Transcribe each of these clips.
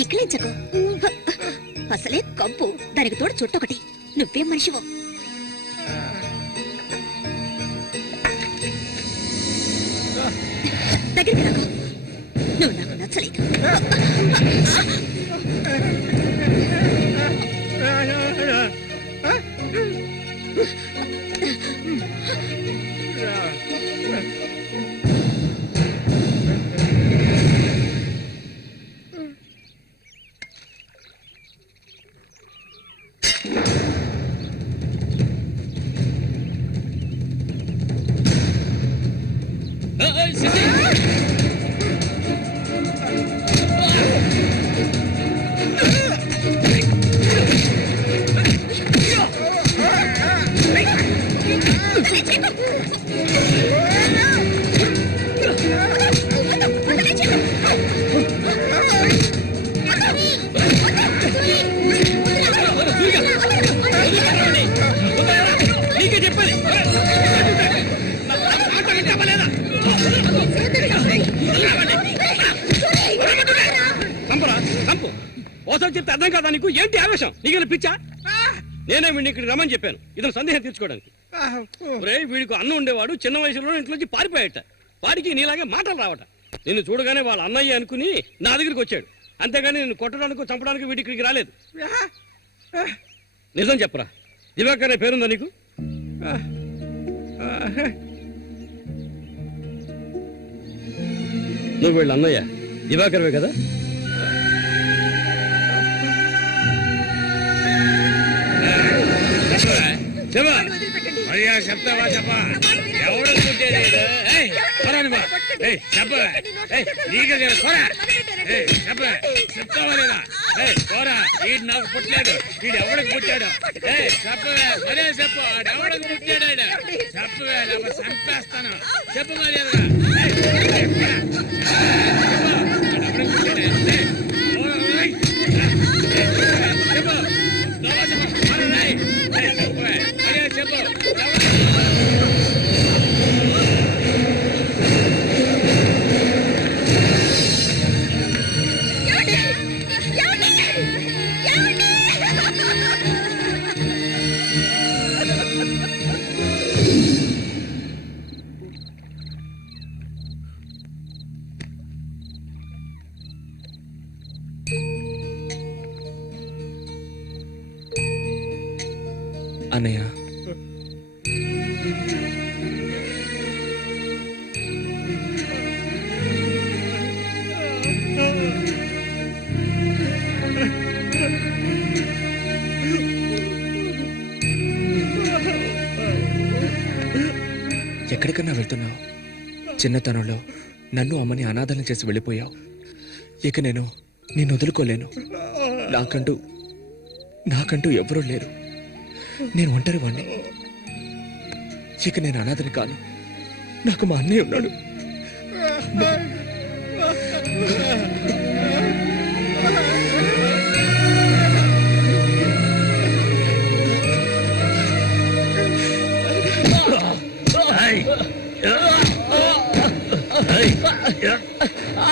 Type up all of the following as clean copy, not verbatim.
ఇక్కిలించకు. అసలే కంపు, దానికి తోడు చుట్టొకటి. నువ్వేం మనిషివో. దగ్గరికి రాకు. నువ్వు నాకు నచ్చలేదు. చెప్తే అర్థం కాదా నీకు? ఏంటి ఆవేశం? నీకు పిచ్చా? నేనే వీడిని ఇక్కడ రమ్మని చెప్పాను ఇతను సందేహం తీర్చుకోవడానికి. వీడికి అన్న ఉండేవాడు, చిన్న వయసులో ఇంట్లోంచి పారిపోయాట. వాడికి నీలాగే మాటలు రావట. నిన్ను చూడగానే వాళ్ళ అన్నయ్య అనుకుని నా దగ్గరికి వచ్చాడు. అంతేగాని నిన్ను కొట్టడానికి చంపడానికి వీడి ఇక్కడికి రాలేదు. నిజం చెప్పరా, దివాకర్ పేరుందా నీకు? నువ్వు వీళ్ళ అన్నయ్య దివాకర్వే కదా? చెప్తావా? చెప్పా. ఎవరు పుట్టేది? చెప్తావా లేదా? పోరా, వీడు నాకు పుట్టలేదు. వీడు ఎవడికి పుట్టాడు? చెప్పవే, మరే చెప్పు. ఎవడికి పుట్టాడు? చెప్పవే, లేకపోతే చంపేస్తాను. చెప్పు మర్యాదగా. అన్నయ్య, ఎక్కడికన్నా వెళ్తున్నావు? చిన్నతనంలో నన్ను అమ్మని అనాథలను చేసి వెళ్ళిపోయావు. ఇక నేను నిన్ను వదులుకోలేను. నాకంటూ ఎవరూ లేరు. నేను ఒంటరి వాణ్ణి. ఇక నేను అనాథని కాను. నాకు మా అన్నయ్య ఉన్నాడు.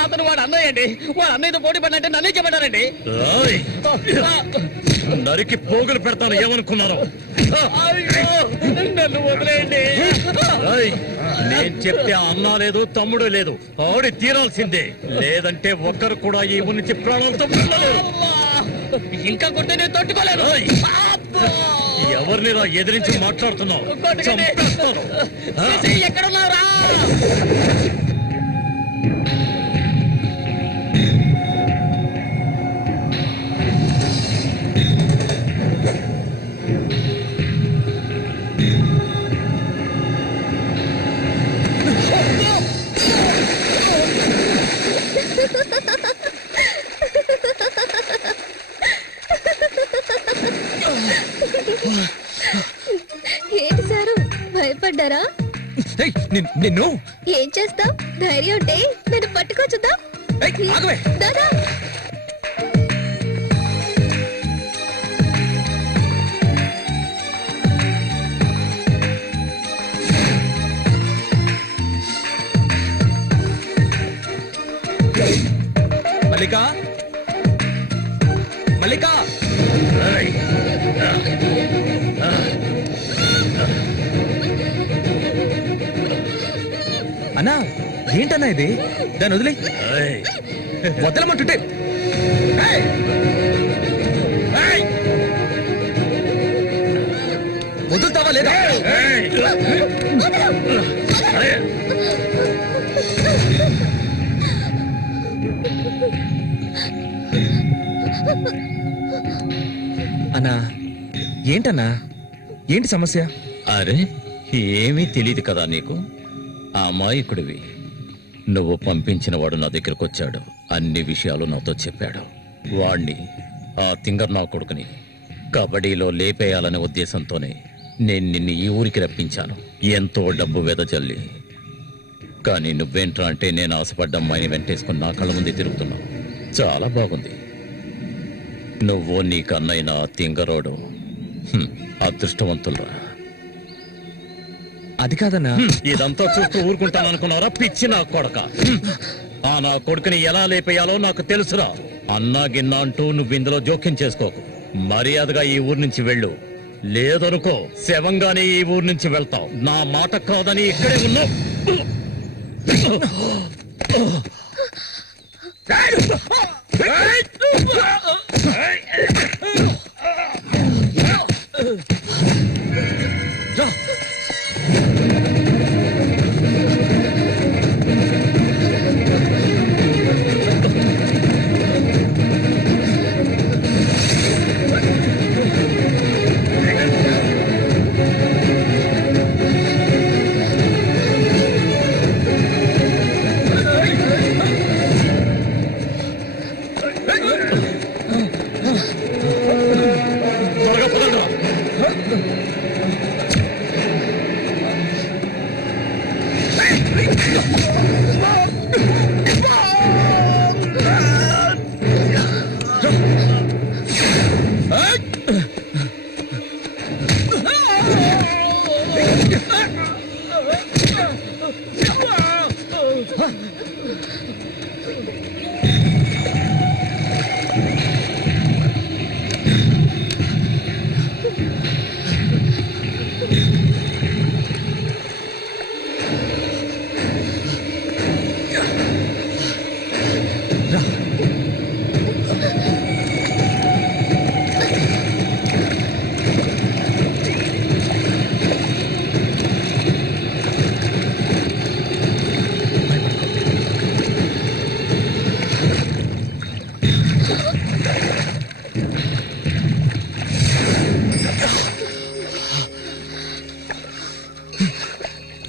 అతను వాడు అన్నయ్య అండి. వాడు అన్నయ్యతో పోటీ పడినంటే నన్నే చెప్పారండి. నరికి పోగులు పెడతాను ఏమనుకున్నారు? నన్ను వదిలేయండి. నేను చెప్తే అన్నా లేదు, తమ్ముడు లేదు. ఆడి తీరాల్సిందే. లేదంటే ఒక్కరు కూడా ఈ ఊరి నుంచి ప్రాణాలతో ఉండలేరు. ఇంకా కొట్టే నేను తట్టుకోలేను. ఎవరిని ఎదిరించి మాట్లాడుతున్నావు? ఎక్కడున్నారా? ఏంటి సారు, భయపడ్డారా? నిన్ను ఏం చేస్తాం? ధైర్యం ఉంటే నన్ను పట్టుకోవచ్చుదా? దాదా మల్లికా మల్లికా అన్నా ఏంటన్నా ఇది దాన్ని వదిలే వదలమంటుంటే వదులుతావా లేదా అన్నా ఏంటన్నా ఏంటి సమస్య? అరే ఏమీ తెలియదు కదా నీకు. ఆ అమాయకుడివి. నువ్వు పంపించిన వాడు నా దగ్గరకు వచ్చాడు, అన్ని విషయాలు నాతో చెప్పాడు. వాణ్ణి ఆ తింగర్ నా కొడుకుని కబడ్డీలో లేపేయాలనే ఉద్దేశంతోనే నేను నిన్ను ఈ ఊరికి రప్పించాను, ఎంతో డబ్బు వెదజల్లి. కానీ నువ్వేంట్రా అంటే నేను ఆశపడ్డ అమ్మాయిని వెంటేసుకుని నా కళ్ళ ముందే తిరుగుతున్నావు. చాలా బాగుంది. నువ్వు నీ కన్నైనా తింగరోడు అదృష్టవంతులరా. అది కాదన్నా. ఇదంతా చూస్తూ ఊరుకుంటాను అనుకున్నారా పిచ్చి నా కొడక? ఆ నా కొడుకుని ఎలా లేపేయాలో నాకు తెలుసురా. అన్నా గిన్నా అంటూ నువ్వు ఇందులో జోక్యం చేసుకోకు. మర్యాదగా ఈ ఊరు నుంచి వెళ్ళు, లేదనుకో శవంగానే ఈ ఊరు నుంచి వెళ్తావు. నా మాట కాదని ఇక్కడే ఉన్నావు.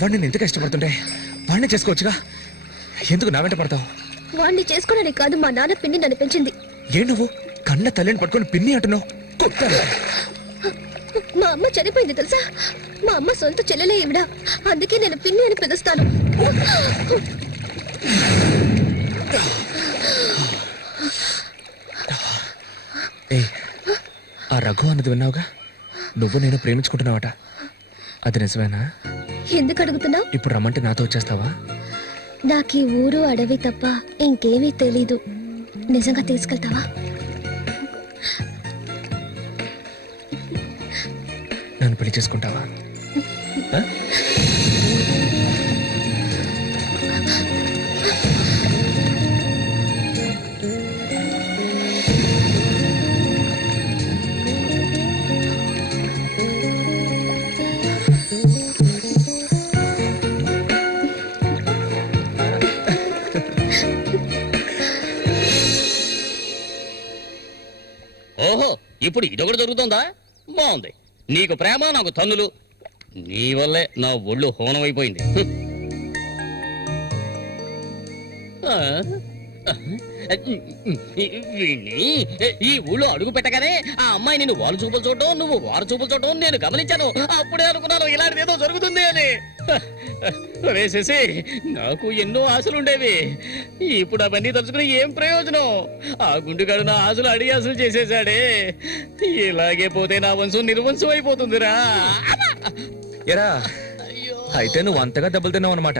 వాడిని ఎందుకు ఇష్టపడుతుంటే వాడిని చేసుకోవచ్చుగా, ఎందుకు నా వెంట పడతావు? వాడిని చేసుకోవడానికి కాదు, మా నాన్న పిన్ని నన్ను పెంచింది. ఏ నువ్వు కన్న తల్లిని పట్టుకొని పిన్ని అంటున్నావు? మా అమ్మ చనిపోయింది తెలుసా? మా అమ్మ సొంత చెల్లెలే ఈవిడ, అందుకే నేను పిన్ని అని పిలుస్తాను. ఏ ఆ రఘు అన్నది విన్నావుగా? నువ్వు నేను ప్రేమించుకుంటున్నావట, అది నిజమేనా? ఎందుకు అడుగుతున్నావు? ఇప్పుడు రమ్మంటే నాతో వచ్చేస్తావా? నాకు ఈ ఊరు అడవి తప్ప ఇంకేమీ తెలీదు. నిజంగా తీసుకెళ్తావా? నన్ను పెళ్లి చేసుకుంటావా? ఓహో, ఇప్పుడు ఇదొకటి జరుగుతుందా? బాగుంది. నీకు ప్రేమ, నాకు తన్నులు. నీ వల్లే నా ఒళ్ళు హోనమైపోయింది. ఈ ఊళ్ళో అడుగు పెట్టగానే ఆ అమ్మాయి నేను వారు చూపులు చూడటం, నువ్వు వారు చూపులు చూడటం నేను గమనించాను. అప్పుడే అనుకున్నాను ఇలాంటిది ఏదో జరుగుతుంది అని. వేసేసి నాకు ఎన్నో ఆశలుండేవి. ఇప్పుడు అవన్నీ తలుచుకుని ఏం ప్రయోజనం? ఆ గుండుగాడు నా ఆశలు అడిగి ఆశలు చేసేసాడే. ఇలాగే పోతే నా వంశం నిర్వంశం అయిపోతుందిరా. ఎరా, అయితే నువ్వు అంతగా దెబ్బలు తిన్నావు అనమాట.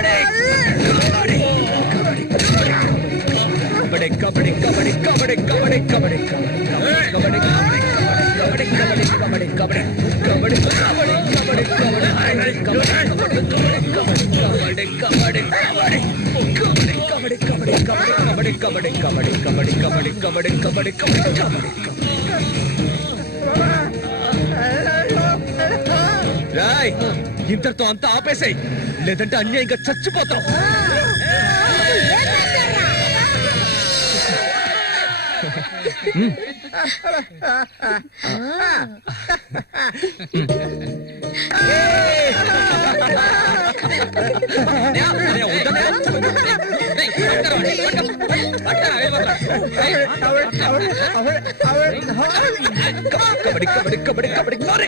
కబడ్డీ కబడ్డీ కబడ్డీ కబడ్డీ కబడ్డీ కబడ్డీ కబడ్డీ కబడ్డీ రాయ్ ఇంతటితో అంతా ఆపేసాయి లేదంటే అన్యాయంగా చచ్చిపోతాం కబడ్డీ కబడ్డీ కబడ్డీ కబడ్డీ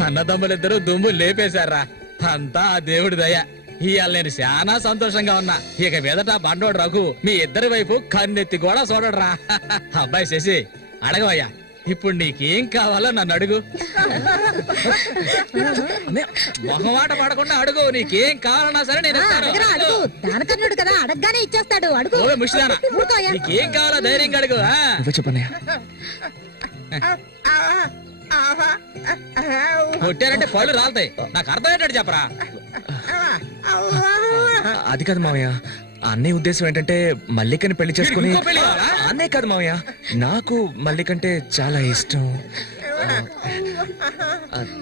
అన్నదమ్ములిద్దరూ దుమ్ము లేపేశారా అంతా ఆ దేవుడి దయ ఇవాళ నేను చాలా సంతోషంగా ఉన్నా ఇక మీదట బండోడు రఘు మీ ఇద్దరి వైపు కన్నెత్తి కూడా చూడరా అబ్బాయి శశి అడగవయ్యా ఇప్పుడు నీకేం కావాలో నన్ను అడుగు మొహమాట పడకుండా అడుగు నీకేం కావాలన్నా సరే నేను దానకర్ణుడు కదా అడగగానే ఇచ్చేస్తాడు అడుగు ముషిదానా నీకేం కావాలో ధైర్యంగా అడుగు చెప్పనయ్యా కొట్టారంటే పళ్ళు రాలుతాయి నాకు అర్థమయ్యేటట్టు చెప్పరా అది కాదు మావయ్య అన్నయ్య ఉద్దేశం ఏంటంటే మల్లికని పెళ్లి చేసుకుని అన్నయ్య కాదు మావయ్య నాకు మల్లికంటే చాలా ఇష్టం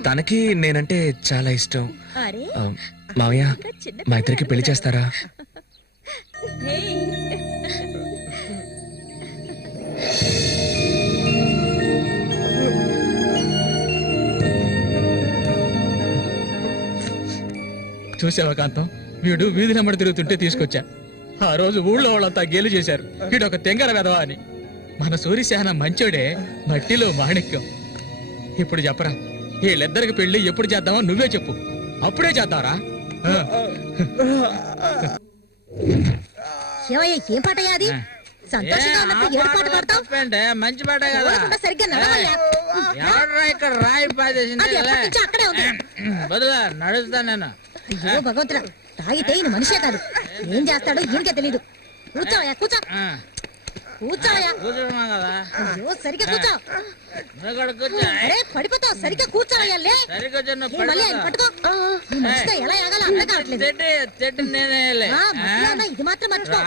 తనకి నేనంటే చాలా ఇష్టం మావయ్య మా ఇద్దరికి పెళ్లి చేస్తారా చూసావా కాంతం వీడు వీధి నెంబడి తిరుగుతుంటే తీసుకొచ్చా ఆ రోజు ఊళ్ళో వాళ్ళంతా గేలు చేశారు వీడు ఒక తెంగర వెదవా అని మన సూర్యశాన మంచోడే మట్టిలో మాణిక్యం ఇప్పుడు చెప్పరా వీళ్ళిద్దరికి పెళ్లి ఎప్పుడు చేద్దామో నువ్వే చెప్పు అప్పుడే చేద్దారా ఏం పాటయ్యా అది సంతోషంగా ఉన్నప్పుడు ఏడు పాట పాడతావు మంచి పాట కదా సరిగ్గా నడవయ్యా ఇక్కడ రాయి అక్కడే ఉంది బదులా నడుస్తా నేను అయ్యో భగవంతుడా తాగితే ఈయన మనిషే కాదు ఏం చేస్తాడో ఈయనకే తెలీదు కూర్చోవయ్యా కూర్చోవయ్యా కదా అయ్యో సరిగ్గా కూర్చో అరే పడిపోతావు సరిగ్గా కూర్చోవయ్యా లే మళ్ళీ ఆయన పట్టుకో ఈ మనిషితో ఎలా ఎగాలో అర్థం కావట్లేదు ఇది మాత్రం మర్చిపో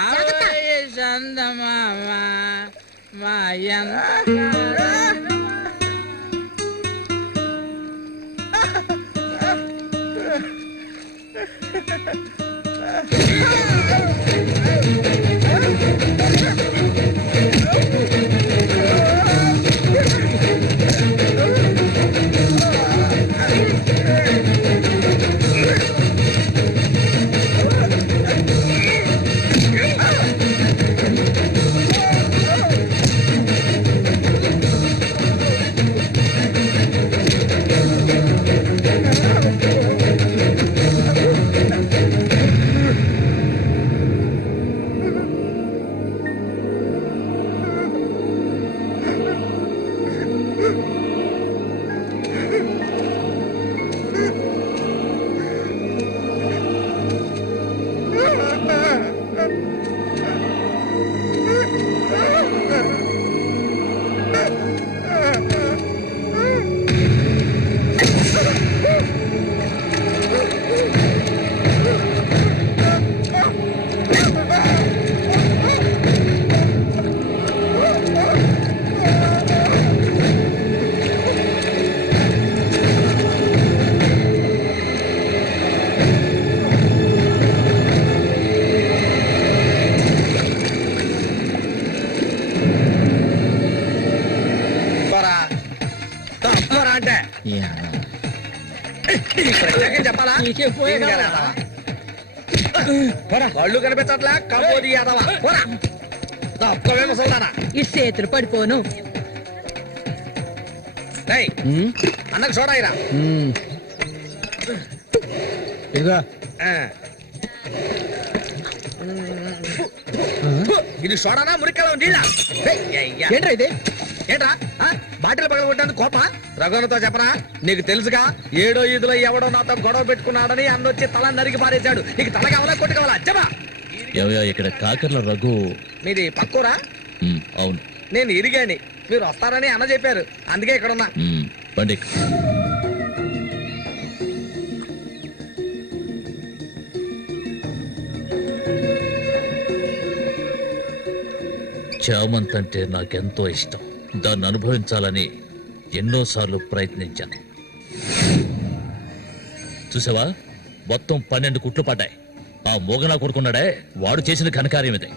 చెప్పాలా కళ్ళు కనిపించట్లా కబోది ఈ చేతులు పడిపోను అన్నకు చూడాయిరా ఇదిగా ఇది సోడానా మురికలా నీళ్ళ ఏంట్రా ఇది ఏంట్రా బాటిల్ పగల కొట్టాను కోప రఘునతో చెప్పరా నీకు తెలుసుగా 7వ ఈదులో ఎవడో నాతో గొడవ పెట్టుకున్నాడని అన్నొచ్చి తల నరికి పారేశాడు నీకు తల కావాలా కొట్టు కావాలా చెప్పా ఇక్కడ కాకర్ల రఘు మీది పక్కూరా అవును నేను ఇరిగాని మీరు వస్తారని అన్న చెప్పారు అందుకే ఇక్కడ ఉన్నా పండి చామంత్ అంటే నాకెంతో ఇష్టం దాన్ని అనుభవించాలని ఎన్నోసార్లు ప్రయత్నించాను చూసావా మొత్తం 12 కుట్లు పడ్డాయి ఆ మోగనా కొడుకున్నాడే వాడు చేసిన ఘనకార్యం ఇదే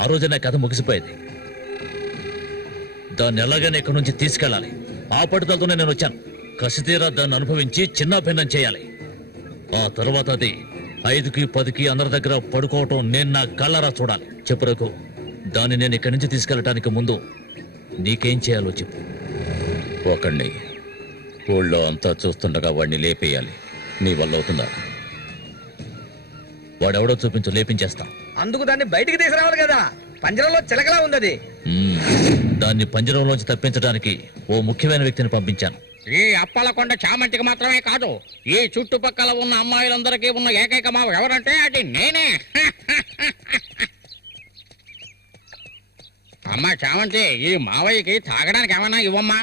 ఆ రోజు నా కథ ముగిసిపోయేది దాన్ని ఎలాగైనా ఇక్కడి నుంచి తీసుకెళ్ళాలి ఆ పట్టుదలతోనే నేను వచ్చాను కసితీరా దాన్ని అనుభవించి చిన్న భిన్నం చేయాలి ఆ తర్వాత అది 5కి 10కి అందరి దగ్గర పడుకోవటం నేను నా కళ్ళరా చూడాలి చెప్పు రఘు దాన్ని నేను ఇక్కడి నుంచి తీసుకెళ్ళటానికి ముందు నీకేం చేయాలో చెప్పు ఒకడిని ఊళ్ళో అంతా చూస్తుండగా వాడిని లేపేయాలి నీ వల్ల అవుతుందా వాడెవడో చూపించు లేపించేస్తా అందుకు దాన్ని బయటికి తీసుకురావాలి కదా పంజరంలో చిలకలా ఉంది దాన్ని పంజరంలోంచి తప్పించడానికి ఓ ముఖ్యమైన వ్యక్తిని పంపించాను ఈ అప్పలకొండ చామంతికి మాత్రమే కాదు ఈ చుట్టుపక్కల ఉన్న అమ్మాయిలందరికీ ఉన్న ఏకైక మావ ఎవరంటే అది నేనే అమ్మా చామంతి ఈ మావయ్యకి తాగడానికి ఏమన్నా ఇవ్వమ్మా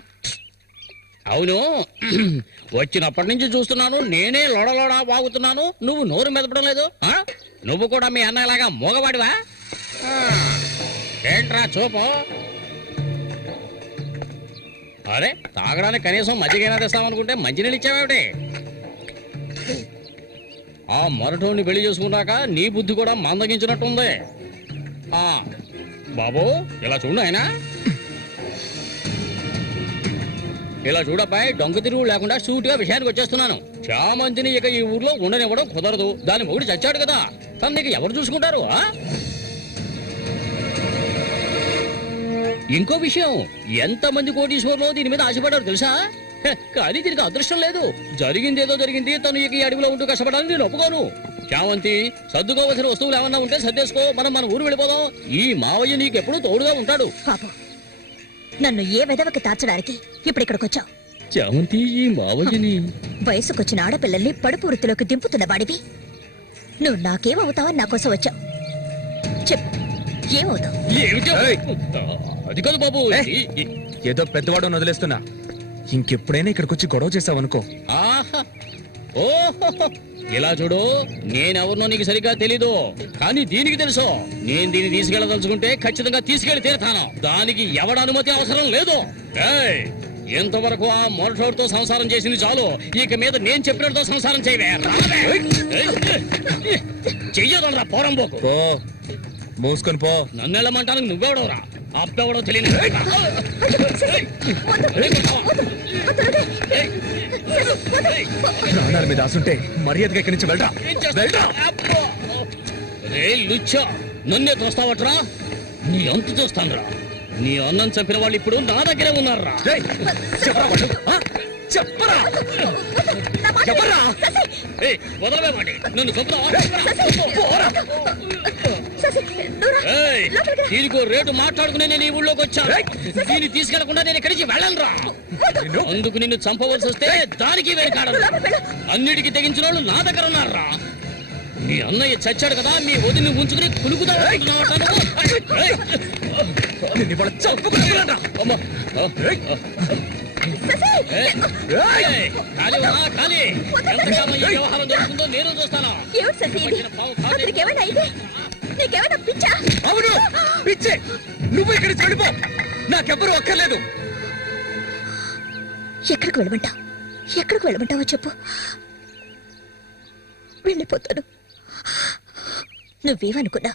అవును వచ్చినప్పటి నుంచి చూస్తున్నాను నేనే లోడలోడా వాగుతున్నాను నువ్వు నోరు మెదపడం లేదు నువ్వు కూడా మీ అన్నలాగా మోగవాడివా ఏంట్రా చూపు అరే తాగడానికి కనీసం మజ్జిగైనా తెస్తామనుకుంటే మంచినీళ్ళు ఇచ్చావేమిటి ఆ మరటోని పెళ్లి చేసుకున్నాక నీ బుద్ధి కూడా మందగించినట్టుంది బాబు ఇలా చూడు ఆయన ఇలా చూడబ్బాయి డొంక తిరుగు లేకుండా సూటిగా విషయానికి వచ్చేస్తున్నాను చామంతిని ఇక ఈ ఊర్లో ఉండనివ్వడం కుదరదు దాని మొగుడు చచ్చాడు కదా తను నీకు ఎవరు చూసుకుంటారు ఇంకో విషయం ఎంతమంది కోటీశ్వర్లో దీని మీద ఆశపడ్డారు తెలుసా కానీ దీనికి అదృష్టం లేదు జరిగిందేదో జరిగింది తను ఇక ఈ అడవిలో ఉంటూ కష్టపడాలని నేను ఒప్పుకోను చామంతి సర్దుకోవలసిన వస్తువులు ఏమన్నా ఉంటే సర్దేసుకో మన ఊరు వెళ్ళిపోదాం ఈ మావయ్య నీకు ఎప్పుడు తోడుగా ఉంటాడు పాపం నన్ను ఏ విధవకి తార్చడానికి ఇప్పుడు ఇక్కడికి వచ్చావు చామంతి ఈ మావయ్యని వయసుకొచ్చిన ఆడపిల్లల్ని పడుపు వృత్తిలోకి దింపుతున్న వాడివి నువ్వు నాకేమవుతావని నా కోసం వచ్చావు చెప్పు ఏమవుతావు అది కాదు బాబు ఏదో పెద్దవాడు వదిలేస్తున్నా ఇంకెప్పుడైనా ఇక్కడికి వచ్చి గొడవ చేసావనుకో ఓహో ఇలా చూడు నేనెవరినో నీకు సరిగ్గా తెలీదు కానీ దీనికి తెలుసు నేను దీన్ని తీసుకెళ్ళదలుచుకుంటే ఖచ్చితంగా తీసుకెళ్లి తీరుతాను దానికి ఎవడ అనుమతి అవసరం లేదు ఎంతవరకు ఆ మొరటోడితో సంసారం చేసింది చాలు ఇక మీద నేను చెప్పినట్టుతో సంసారం చేయవే చెయ్యదనరా పోరంబోకు మూసుకొని పో నన్ను వెళ్ళమంటానికి నువ్వెవడవరా అబ్బెవడో తెలియదు ప్రాణాల మీద ఆసుంటే మర్యాదగా ఇక్కడి నుంచి వెళ్ళరా లుచ్చా నన్నే తోస్తావట్రా నీ అంత చూస్తానురా నీ అన్నం చంపిన వాళ్ళు ఇప్పుడు నా దగ్గరే ఉన్నారా చెప్పరా వదలవేమండి నన్ను దీనికో రేటు మాట్లాడుకునే నేను ఈ ఊళ్ళోకి వచ్చాను దీన్ని తీసుకెళ్లకుండా నేను ఇక్కడి నుంచి వెళ్ళనురా అందుకు నిన్ను చంపవలసి వస్తే దానికి వెనకాడను అన్నిటికీ తెగించిన వాళ్ళు నా దగ్గర ఉన్నారా నీ అన్నయ్య చచ్చాడు కదా మీ వదిని ఉంచుకుని కులుకుతా వ్యవహారం జరుగుతుందో నేను చూస్తాను అవును పిచ్చే నువ్వు ఇక్కడికి వెళ్ళిపో నాకెవ్వరూ అక్కర్లేదు ఎక్కడికి వెళ్ళమంటావో చెప్పు వెళ్ళిపోతాను నువ్వేమనుకున్నా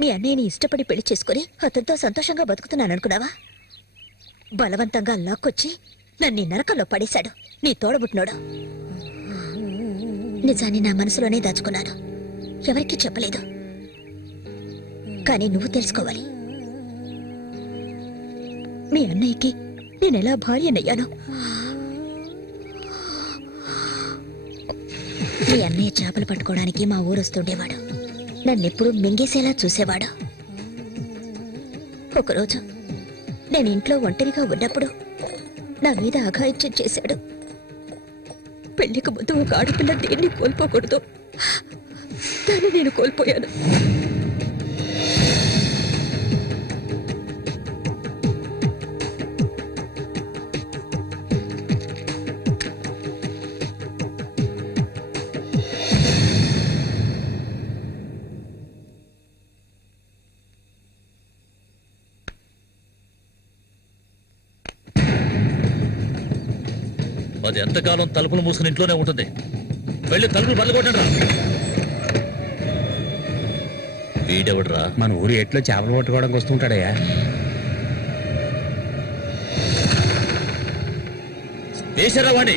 మీ అన్నయ్యని ఇష్టపడి పెళ్లి చేసుకుని అతనితో సంతోషంగా బతుకుతున్నాననుకున్నావా బలవంతంగా లాక్కొచ్చి నన్ను నరకంలో పడేశాడు నీ తోడబుట్టినోడు నిజాన్ని నా మనసులోనే దాచుకున్నాను ఎవరికీ చెప్పలేదు కానీ నువ్వు తెలుసుకోవాలి మీ అన్నయ్యకి నేనెలా భార్యనయ్యాను మీ అన్నయ్య చేపలు పట్టుకోవడానికి మా ఊరొస్తుండేవాడు నన్నెప్పుడు మింగేసేలా చూసేవాడు ఒకరోజు నేను ఇంట్లో ఒంటరిగా ఉన్నప్పుడు నా మీద అఘాయిత్యం చేశాడు. పెళ్లికి ముందు ఒక ఆడపిల్ల దేన్ని కోల్పోకూడదు, దాన్ని నేను కోల్పోయాను. అది ఎంతకాలం తలుపులు మూసుకుని ఇంట్లోనే ఉంటుంది. వెళ్ళి తలుపులు బల్లగొట్టండి రా. వీడెవడరా? మన ఊరి ఎట్లో చేపలు పట్టుకోవడానికి వస్తుంటాడయ్యా. వేసారా వాణి?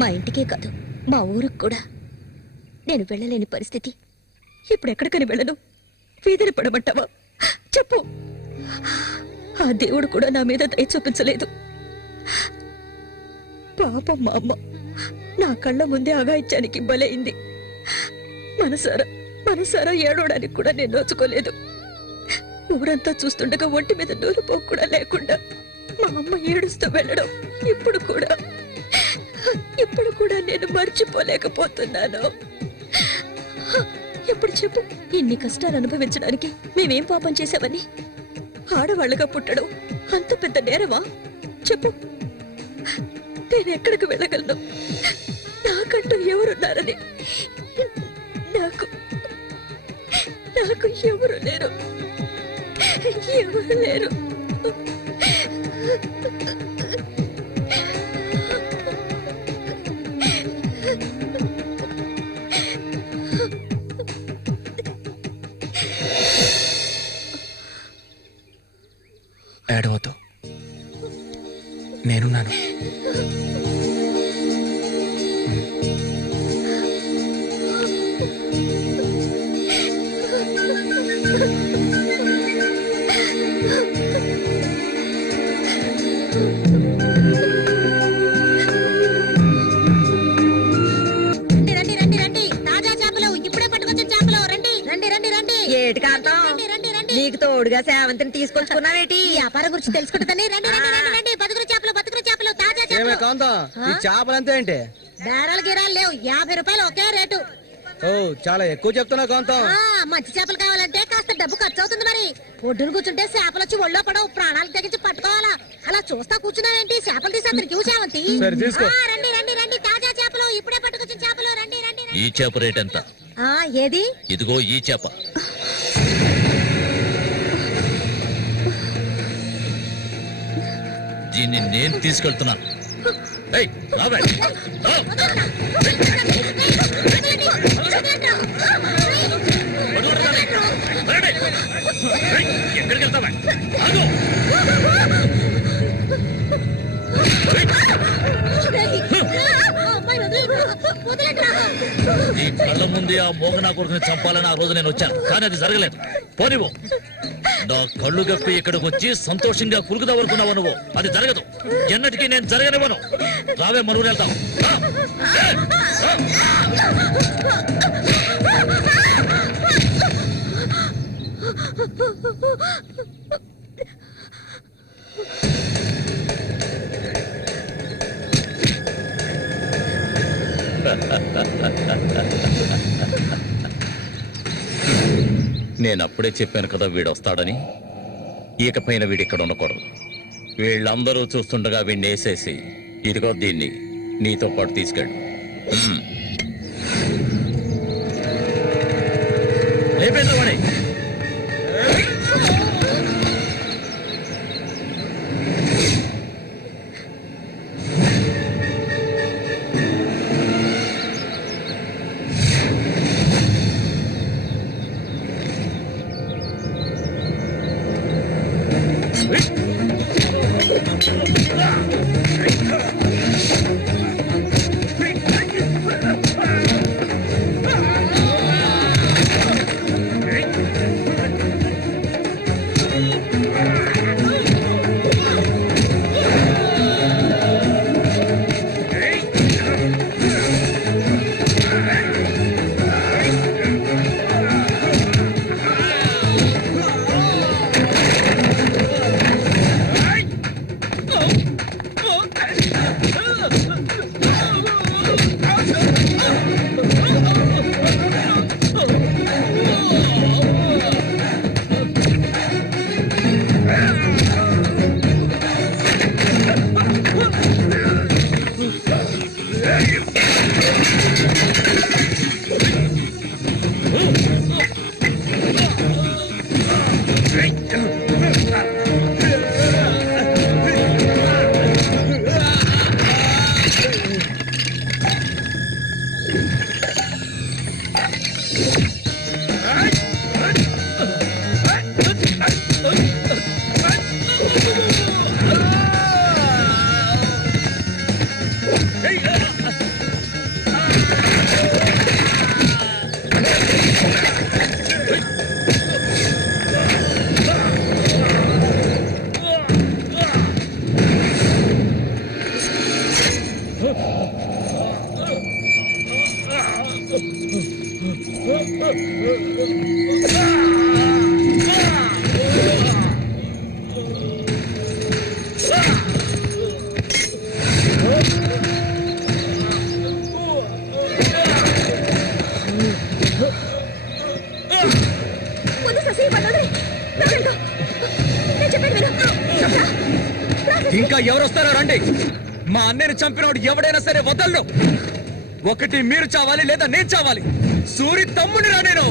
మా ఇంటికే కాదు, మా ఊరికి కూడా నేను వెళ్ళలేని పరిస్థితి. ఇప్పుడు ఎక్కడికని వెళ్ళను? వీధిని పడమంటావా? చెప్పు. ఆ దేవుడు కూడా నా మీద దయ చూపించలేదు. పాపం మా అమ్మ నా కళ్ళ ముందే అఘాయిత్యానికి బలైంది. మనసారా ఏడవడానికి కూడా నేను నోచుకోలేదు. ఊరంతా చూస్తుండగా ఒంటి మీద నూరు పోకు కూడా లేకుండా మా అమ్మ ఏడుస్తూ వెళ్ళడం ఇప్పుడు కూడా నేను మర్చిపోలేకపోతున్నాను. ఎప్పుడు చెప్పు, ఇన్ని కష్టాలు అనుభవించడానికి మేమేం పాపం చేశామని? ఆడవాళ్ళగా పుట్టడం అంత పెద్ద నేరమా? చెప్పు. నేను ఎక్కడికి వెళ్ళగలను? నాకంటూ ఎవరున్నారని నాకు ఎవరు లేరు. ఏడవద్దు, నేనున్నాను. ఏటి కాంతం, నీకు తోడుగా సేవంతిని తీసుకొచ్చుకున్నావేటి? వ్యాపారం గురించి తెలుసుకుంటుందని. రండి, బతుకులు చేపలు, తాజా చేపలు. చేపలు అంతే ఏంటి? బేరాలు గిరాలు లేవు, 50 రూపాయలు ఒకే రేటు. ఓ, చాలా ఎక్కువ చెప్తున్నావు కాంతం. మంచి చేపలు కావాలంటే కాస్త డబ్బు ఖర్చు అవుతుంది. మరి ఒడ్డును కూర్చుంటే చేపలు వచ్చి ఒళ్ళో పడవు, ప్రాణాలు తెగించి పట్టుకోవాలా. అలా చూస్తా కూర్చున్నావేంటి? చేపలు తీసి అతనికి సేవంతి. రండి, తాజా చేపలు, ఇప్పుడే పట్టుకొచ్చిన చేపలు. రండి. ఈ చేప రేట్ ఎంత? ఏది? ఇదిగో ఈ చేప. దీన్ని నేను తీసుకెళ్తున్నాను. ఎక్కడికి వెళ్తావా? నీ కళ్ళ ముందే ఆ మోగనా కొడుకుని చంపాలని ఆ రోజు నేను వచ్చాను, కానీ అది జరగలేదు. పోనివ్వు. నా కళ్ళు గప్పి ఇక్కడికి వచ్చి సంతోషంగా కురుకుదావనుకున్నావు నువ్వు. అది జరగదు, ఎన్నటికీ నేను జరగనివ్వను. రావే, మరువు వెళ్తాం. నేనప్పుడే చెప్పాను కదా వీడొస్తాడని. ఇకపైన వీడిక్కడ ఉండకూడదు. వీళ్ళందరూ చూస్తుండగా వీడిని వేసేసి ఇదిగో దీన్ని నీతో పాటు తీసుకెళ్ళు. లేపేద్దామని. శశి పదండి. నేను చెప్పేది విను. ఇంకా ఎవరు వస్తారో రండి. మా అన్నయ్యను చంపినోడు ఎవడైనా సరే వదలను. ఒకటి మీరు చావాలి లేదా నేను చావాలి. సూరి తమ్ముని రా నేను.